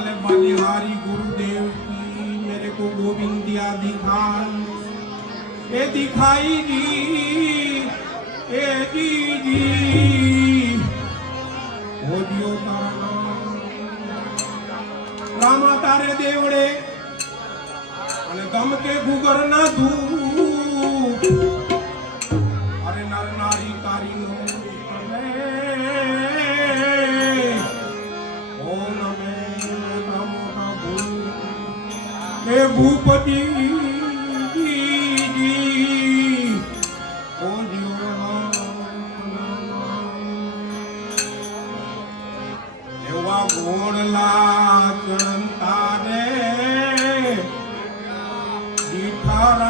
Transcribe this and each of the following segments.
लाल बनिहारी गुरुदेव की मेरे को गोविंदिया दिखाई ए दिखाई दी ए दी जी हो दियो રામા તારે દેવડે અને ગમ કે ગુગર ના ધૂપ અરે નર ના Sipara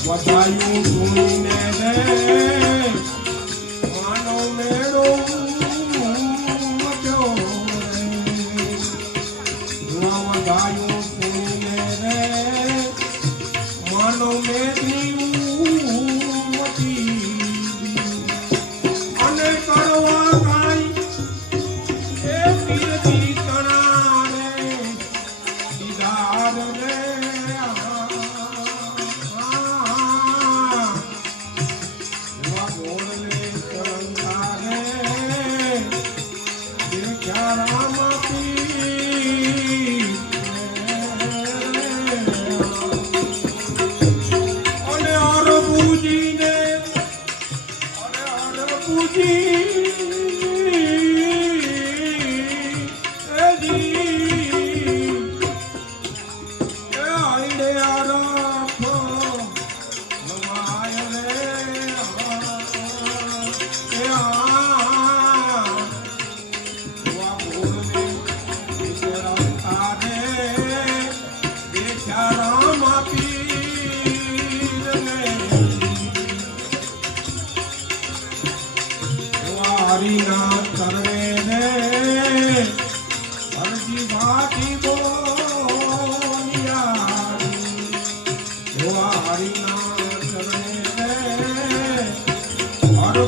વધાયું સુનીને you. વારીના કરવે ને હરજી ભાટી બોલિયા વારીના કરવે ને હર